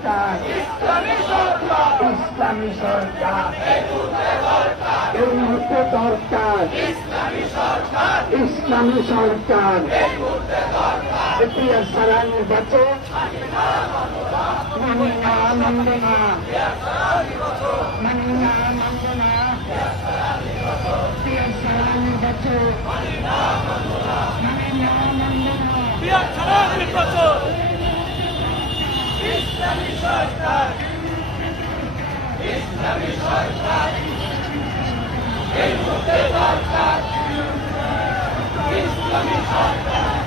সরকার ইসলামী সরকার এই মুহূর্তে দরকার ইসলামী সরকার পিয়ার সারা নির্বাচন মানি না মানব না মানি না মানব না পিয়ার সারা নির্বাচন মানি না মানব না পিয়ার সারা নির্বাচন ইসলামী সরকার এই মুহূর্তে দরকার ইসলামী সরকার